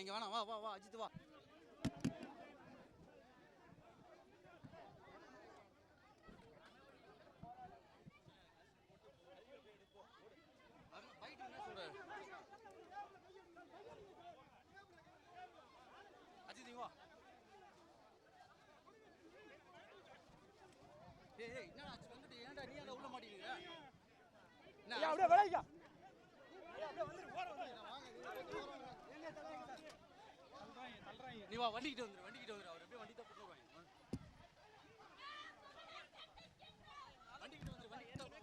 அந்த இங்கே வேணாம் வா வா வா அஜித் வா. அஜித் இங்க வா. ஏய் என்னடா வந்துட்டு ஏன்டா நீ அதை உள்ள மாட்டேங்கிறீங்க அப்படியே விளையா நீ வா வண்டிக்கிட்ட வந்துரு வண்டிக்கிட்ட வந்துரு அவர். அப்படியே வண்டி தான் கொண்டு வண்டி வண்டிக்கிட்ட வந்துரு வண்டிக்கிட்ட வந்துரு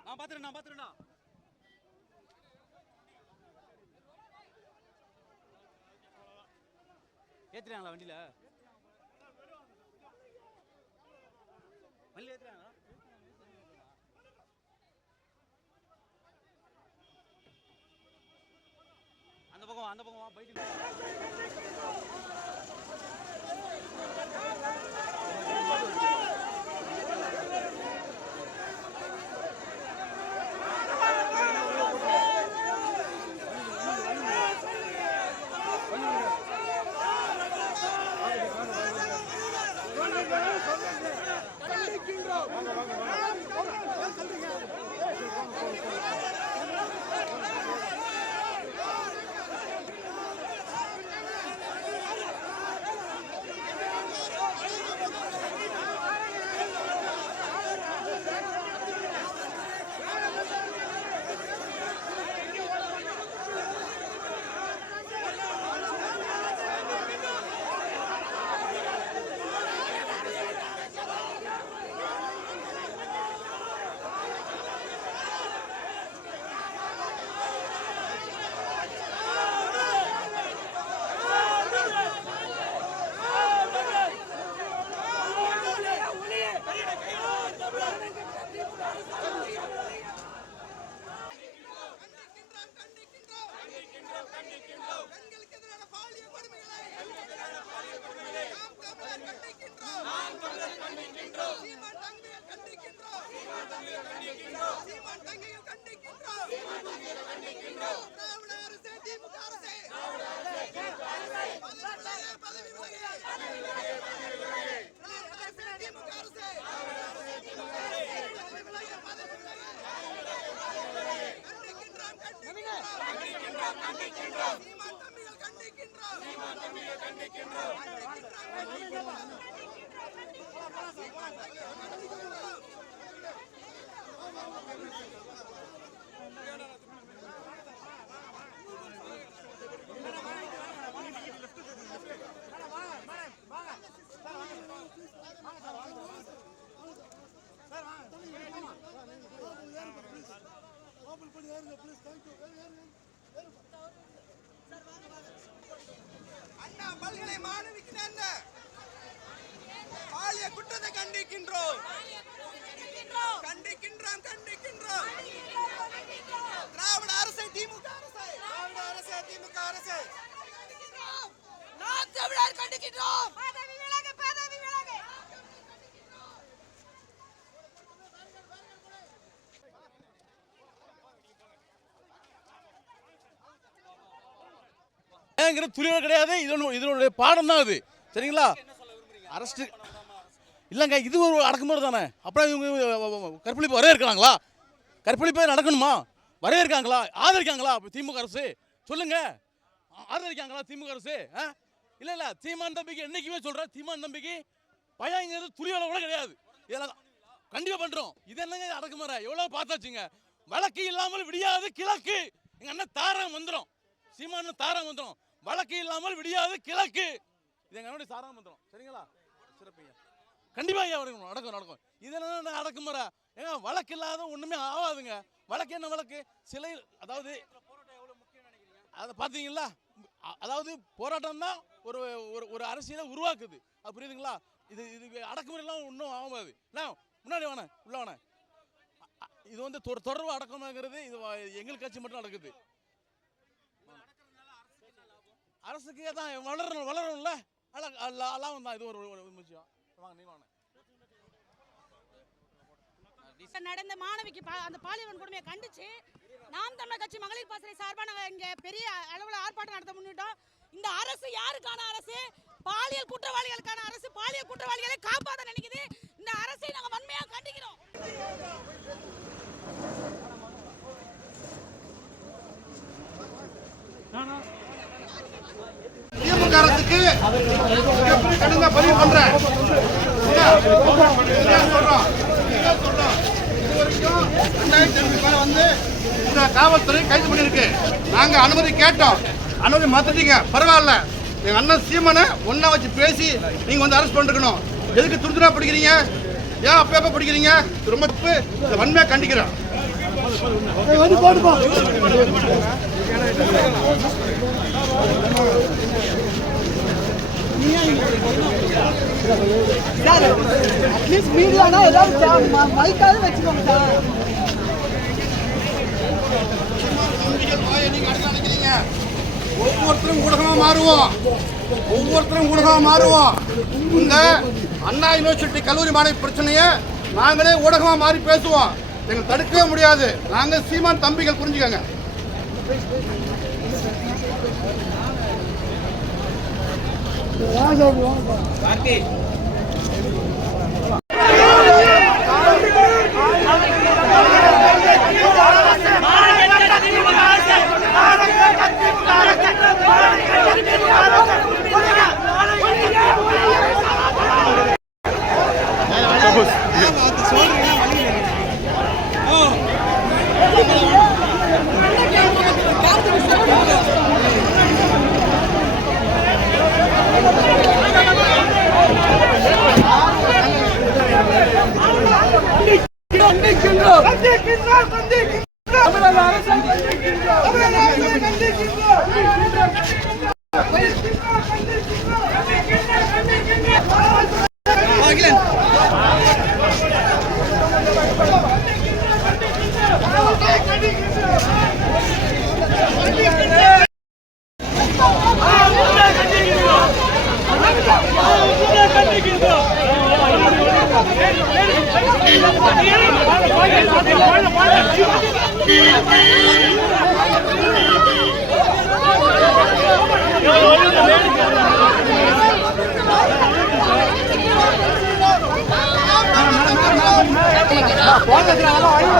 நான் பாத்துறேன் நான் பாத்துறேன்டா. ஏத்துறாங்களா வண்டியில? మళ్ళీ ஏத்துறாங்களா? அந்த பக்கம் அந்த பக்கம் வா போயிட்டு பெண்களுக்கு எதிரான பாலிய கொடுமைகளை நாம் தமிழர் கண்டிக்கின்றோம் சீமான் தங்கையை கண்டிக்கின்றோம் சீமான் தங்கையை கண்டிக்கின்றோம் திராவிட திமுக பதவி திமுக கண்டிக்கின்றோம் கண்டிக்கின்றோம் சீமான் தம்பிகள் கண்டிக்கின்றோம் சீமான் தம்பிகள் கண்டிக்கின்றோம் கண்டிக்கின்றோம் அண்ணா பல்கலை மாணவிக்கு நேர்ந்த பாலிய குற்றத்தை கண்டிக்கின்றோம். கண்டிக்கின்றோம். கண்டிக்கின்றோம் திராவிட அரசை திமுக அரசை. திராவிட அரசை திமுக அரசை. நாம் தமிழர் கண்டிக்கின்றோம். துணிவு கிடையாது. இதனு இதனுடைய பாடம் தான் அது. சரிங்களா? அரஸ்ட் இல்லைங்க இது ஒரு அடக்குமுறை தானே. அப்புறம் இவங்க கற்பழிப்பு வரவே இருக்கிறாங்களா கற்பழிப்பே நடக்கணுமா? வரவேற்காங்களா ஆதரிக்காங்களா திமுக அரசு? சொல்லுங்க. ஆதரிக்காங்களா திமுக அரசு? ஆ? இல்லை இல்லை தீமான் தம்பிக்கு என்றைக்குமே சொல்கிறேன் தீமான் தம்பிக்கு பயங்கிறது துணியோட கூட கிடையாது. இதெல்லாம் கண்டிப்பாக பண்ணுறோம் இது என்னங்க இது அடக்குமுறை? எவ்வளோ பார்த்தாச்சுங்க. வழக்கு இல்லாமல் விடியாது கிழக்கு. எங்கள் அண்ணன் தாரம் வந்துடும் சீமானு தாரம் வந்துடும் வழக்கு இல்லாமல் விடியாது கிழக்கு. இது எங்கள் அண்ணனுடைய தாரம் வந்துடும் சரிங்களா? கண்டிப்பாக ஐயா நடக்கும் நடக்கும் நடக்கும் இது என்ன அடக்குமுறை ஏன்னா வழக்கு இல்லாத ஒன்றுமே ஆகாதுங்க வழக்கு என்ன வழக்கு சிலை அதாவது அதை பார்த்தீங்களா அதாவது போராட்டம் தான் ஒரு ஒரு ஒரு அரசியலை உருவாக்குது அது புரியுதுங்களா இது இது அடக்குமுறைலாம் ஒன்றும் ஆகாது நான் முன்னாடி வாண உள்ள வாண இது வந்து தொ தொடர்பு அடக்கமாங்கிறது இது எங்கள் எங்களுக்கு கட்சி மட்டும் நடக்குது அரசுக்கே தான் வளரணும் வளரணும்ல அல- அல்ல- அலாம் தான் இது ஒரு ஒரு விஷயம் வாங்க நீ வாங்க நடந்த மாணவிக்கு பா- அந்த பாலியல் கொடுமையை கண்டிச்சு நாம் தமிழர் கட்சி மகளிர் பாசறை சார்பாக நாங்கள் இங்கே பெரிய அளவில் ஆர்ப்பாட்டம் நடத்த முன்னிட்டோம். இந்த அரசு யாருக்கான அரசு? பாலியல் குற்றவாளிகளுக்கான அரசு. பாலியல் குற்றவாளிகளை காப்பாற்ற நினைக்குது. இந்த அரசை நாங்கள் வன்மையாக கண்டிக்கிறோம். திமுக எப்படி கடுமையா பதிவு பண்றேன்? வந்து இந்த காவல்துறை கைது பண்ணியிருக்கு. நாங்க அனுமதி கேட்டோம். அனுமதி மாத்திட்டீங்க. பரவாயில்ல. எங்க அண்ணன் சீமனை ஒன்னா வச்சு பேசி நீங்க வந்து அரெஸ்ட் பண்ணிருக்கணும். எதுக்கு துருதுரா பிடிக்கிறீங்க? ஏன் அப்ப எப்ப பிடிக்கிறீங்க? ரொம்ப தப்பு. இதை வன்மையா கண்டிக்கிறேன் சார் அட்லீஸ்ட் மீடியானா ஏதாவது மைக்காவது வச்சுக்கோங்க சார் ஒவ்வொருத்தரும் ஊடகமா மாறுவோம் ஒவ்வொருத்தரும் ஊடகமா மாறுவோம் இந்த அண்ணா யூனிவர்சிட்டி கல்லூரி மாணவி பிரச்சனையை நாங்களே ஊடகமா மாறி பேசுவோம் எங்களை தடுக்கவே முடியாது நாங்க சீமான் தம்பிகள் புரிஞ்சுக்கோங்க Lá, Blanca. கண்டிக்கின்றோம்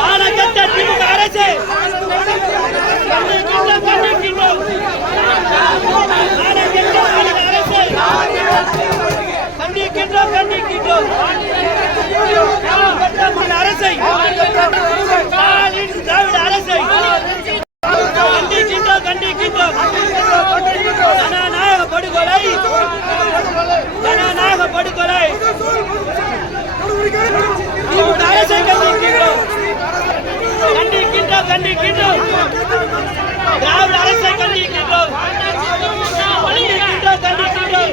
மானகட்ட திமுக அரசு கண்டிக்கின்றோம், கண்டிக்கின்றோம். மானகெட்ட மாநில அரசு கண்டிக்கின்றோம், கண்டிக்கின்றோம். மானகெட்ட மாநில அரசை ஸ்டாலின் திராவிட அரசை கண்டிக்கின்றோம், கண்டிக்கின்றோம். ஜனநாயக படுகொலை ஜனநாயக படுகொலை திமுக அரசை கண்டிக்கின்றோம் கண்டிக்கின்றோம் கண்டிக்கின்றோம் திராவிட அரசை கண்டிக்கின்றோம் கண்டிக்கின்றோம் கண்டிக்கின்றோம்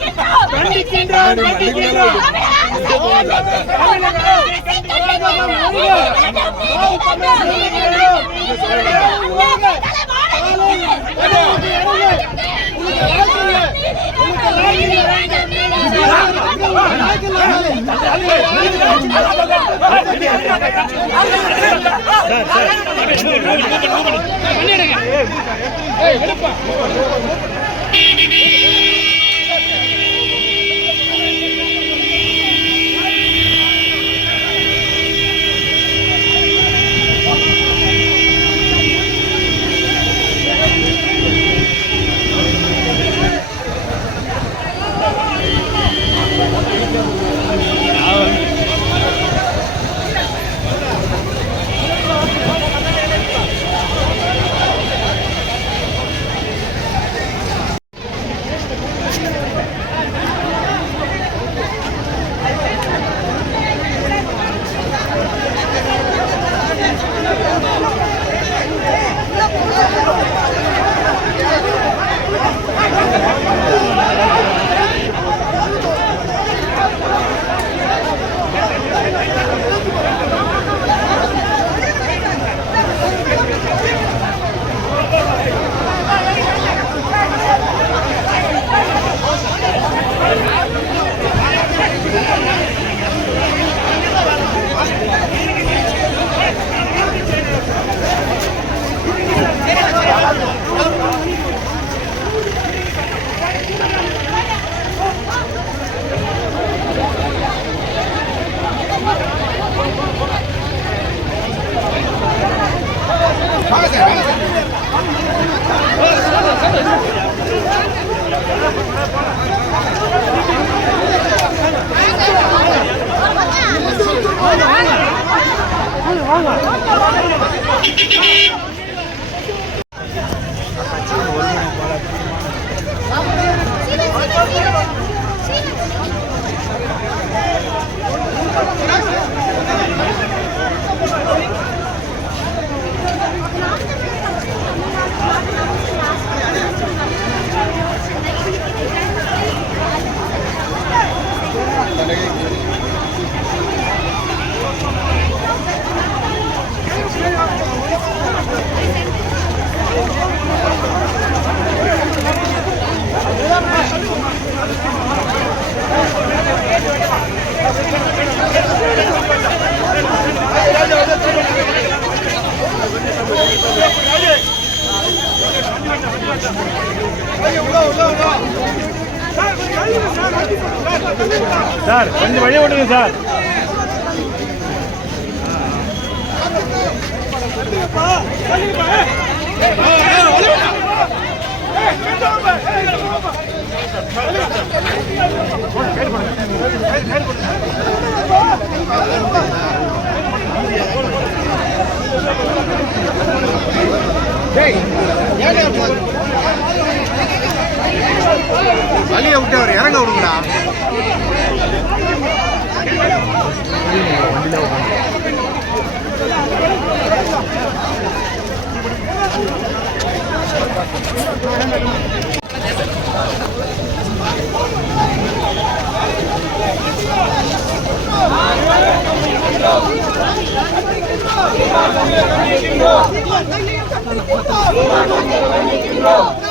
கண்டிக்கின்றோம் கண்டிக்கின்றோம். பண்ணிடுங்க சார் கொஞ்சம் வழி விடுங்க சார். வழியை விட்டு அவர் இறங்க விடுங்களா திராவிட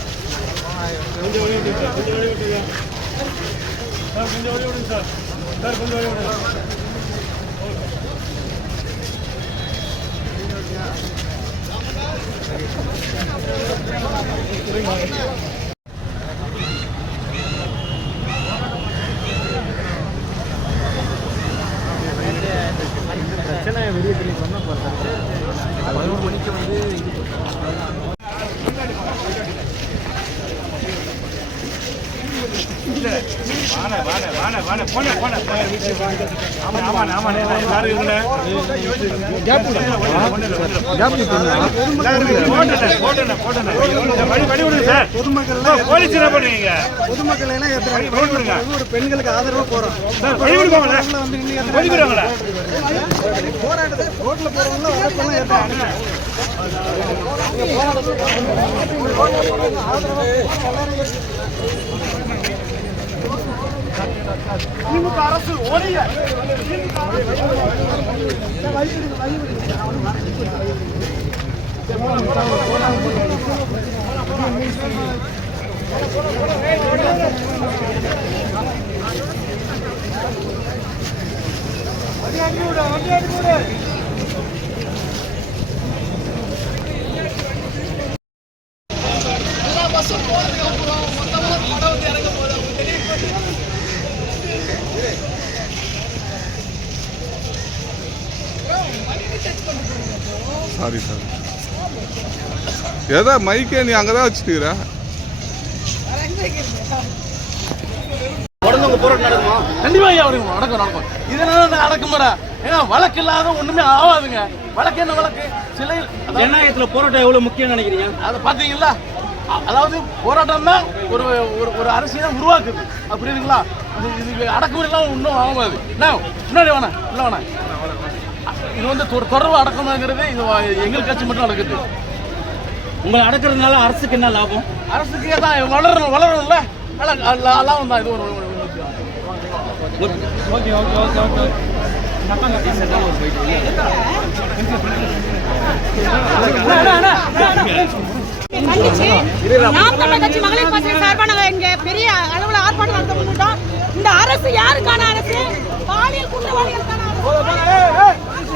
கொஞ்சம் வழி விட்டுங்க சார் கொஞ்சம் வழி விட்டுங்க சார். கொஞ்சம் வழி விடுங்க சார் சார் கொஞ்சம் வழி விடுங்க பிரச்சனை வெளியே தெரிய சொன்னால் பதினோரு மணிக்கு வந்து வாண வாண வாண வாண போன போன ஆமா ஆமா ஆமா எல்லாரும் இருங்க கேப் போட்டேன் போட்டேன் வழி வழி விடுங்க சார் பொதுமக்கள் எல்லாம் ஒரு பெண்களுக்கு ஆதரவா போறோம். சார் வழி விடுவாங்களே வழி விடுவாங்களே போராட்டத்தை ரோட்ல திமுக அரசு ஏற்றாங்க வண்டியாடி கூட வண்டியாடி கூட சார் எதா மைக்கே நீ அங்கே தான் வச்சுட்டுக்கிற? உடனே உங்க போராட்டம் நடக்குமா? கண்டிப்பா ஐயா வருங்க நடக்கும் நடக்கும். இதனால அடக்குமுறை ஏன்னா வழக்கு இல்லாத ஒண்ணுமே ஆகாதுங்க வழக்கு என்ன வழக்கு? சிலை அதாவது- ஜனநாயகத்தில் போராட்டம் எவ்வளோ முக்கியம் நினைக்கிறீங்க? அதை பார்த்தீங்களா அ- அதாவது போராட்டம் தான் ஒரு ஒரு ஒரு அரசியலை உருவாக்குது. புரியுதுங்களா இது இது அடக்குமுறைலாம் இன்னும் ஆகாது. என்ன? முன்னாடி வேணாம் இல்லை வேணாம் இது வந்து தொடர்பு அடக்கணுங்கிறது இது வ- எங்கள் கட்சி மட்டும் நடக்குது. உங்களை அடக்கிறதுனால அரசுக்கு என்ன லாபம்? அரசுக்கு தான் வளரணும் வளரணும்ல? லாபம் தான். இது ஒரு. Okay okay okay okay. கண்டிச்சு நாம் தமிழர் கட்சி மகளிர் பாசறை சார்பா நாங்க இங்க பெரிய அளவுல ஆர்ப்பாட்டம் நடத்த முன்னிட்டோம் இந்த அரசு யாருக்கான அரசு பாலியல் குற்றவாளிகளுக்கான அரசு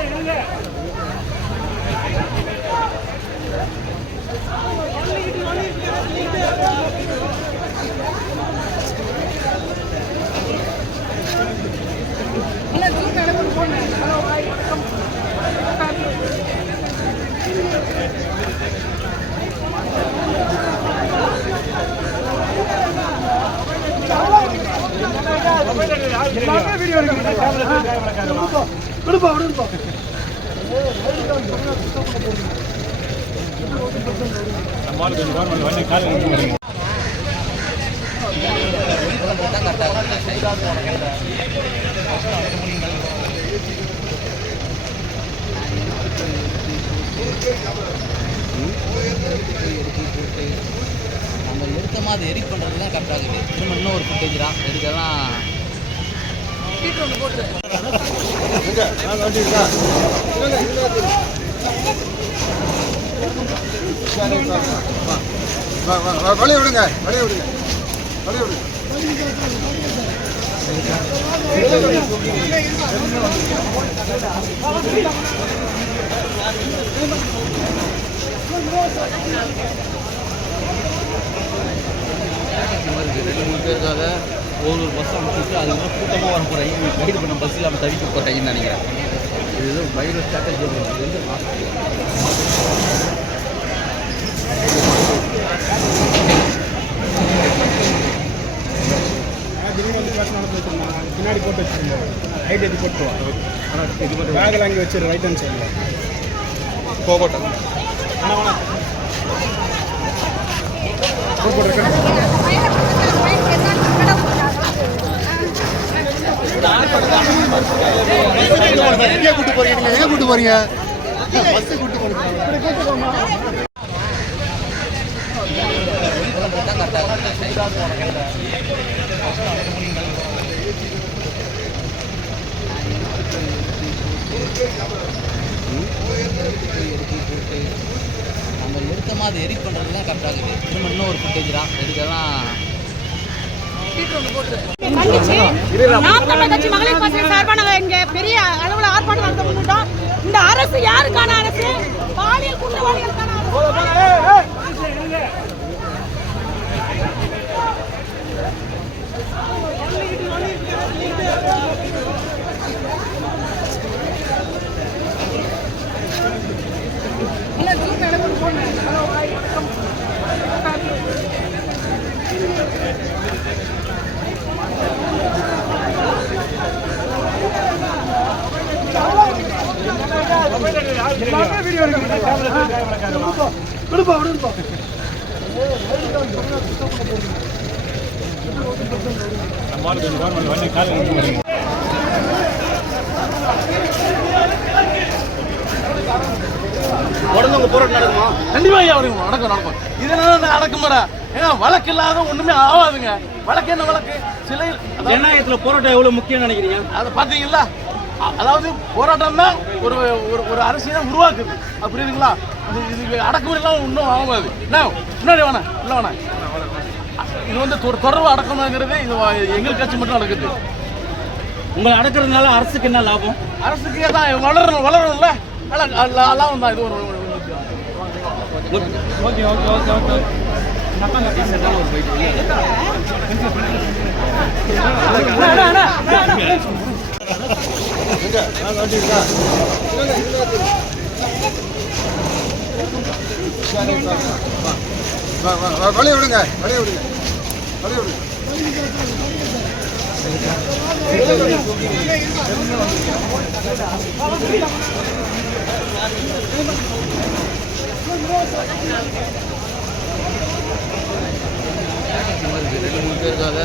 நம்ம நிறுத்தமாக அதை எடிட் பண்ணுறதுலாம் கரெக்டாக இருக்குது. திரும்ப இன்னும் ஒரு ஃபுட்டேஜ் தான். இதுக்கெல்லாம் வழி விடுங்க வழி விடுங்க வழி விடுங்க ரெண்டு மூணு பேருக்காக ஒரு ஒரு பஸ் அமைச்சிட்டு அதுக்கப்புறம் கூட்டமாக வர போகிறாங்க கைது பண்ண பஸ் இல்லாமல் தவிக்க போட்டாங்கன்னு நினைக்கிறேன். இது ஏதோ பயிர ஸ்ட்ராட்டஜி பின்னாடி போட்டு வச்சிருந்தோம் ரைட் எது போட்டு வா? பேக்கில் அங்கே வச்சிரு ரைட் ஹேண்ட் சைடில் போகட்டும். எங்கே கூட்டு போறீங்க நீங்க எங்கே கூட்டு போறீங்க பஸ் கூட்டு போறீங்க நம்ம நிறுத்தமாக அதை எடிட் பண்ணுறது தான் கரெக்டாக இருக்குது திரும்ப இன்னும் ஒரு ஃபுட்டேஜ் தான். எடுக்கலாம் கண்டிச்சு நாம் கட்சி மகளிர் பாசறை சார்பா பெரிய அளவில் ஆர்ப்பாட்டம் நடத்த முன்னிட்டோம் இந்த அரசு யாருக்கான அரசு பாலியல் குற்றவாளிகள் அரசு உடனே உங்க போராட்டம் நடக்குமா? கண்டிப்பா ஐயா வருங்க நடக்கும் நடக்கும். இதனால அடக்குமுறை ஏன்னா வழக்கு இல்லாத ஒண்ணுமே ஆகாதுங்க வழக்கு என்ன வழக்கு? சிலை ஜனநாயகத்தில் போராட்டம் எவ்வளோ முக்கியம் நினைக்கிறீங்க? அதை பார்த்தீங்களா? அ- அதாவது போராட்டம் தான் ஒரு ஒரு ஒரு அரசியலை உருவாக்குது. புரியுதுங்களா? இது இது அடக்குமுறைலாம் இன்னும் ஆகாது. என்ன? முன்னாடி வேணாம் இல்லை வேணாம் இது வந்து தொடர்பு அடக்கணுங்கிறது இது வ- எங்கள் கட்சி மட்டும் நடக்குது. உங்களை அடக்கிறதுனால அரசுக்கு என்ன லாபம்? அரசுக்கு தான் வளரணும் வளரணும்ல? லாபம் தான். இது ஒரு. Okay okay okay okay. வழி விடுங்க வழி விடுங்க வழி விடுங்க ரெண்டு மூணு பேருக்காக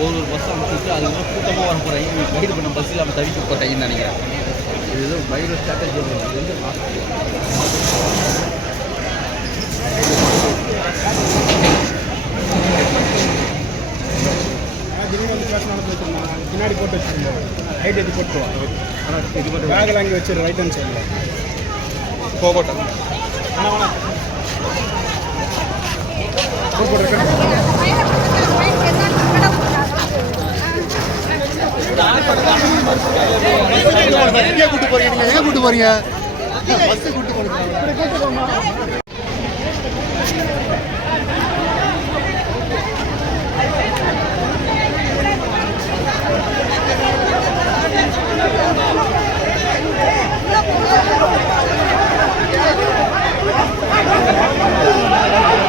ஒரு ஒரு பஸ் அமைச்சிட்டு அதுக்கப்புறம் கூட்டமாக வர போகிறாங்க இவங்க கைது பண்ண பஸ் இல்லாமல் தவிக்க போகிறாங்கன்னு நினைக்கிறேன். இது ஏதோ பயிர ஸ்ட்ராட்டஜி வந்து பின்னாடி போட்டு வச்சுருந்தோம் ஹைட் எது போட்டு ஆனால் இது மட்டும் பேக்கில் அங்கே வச்சிரு ரைட் ஹேண்ட் சைடில் போகட்டும் ஆனால் போட்டு எங்கே கூட்டு போறீங்க நீங்க எங்க கூட்டு போறீங்க பஸ் கூட்டு போறீங்க வாங்க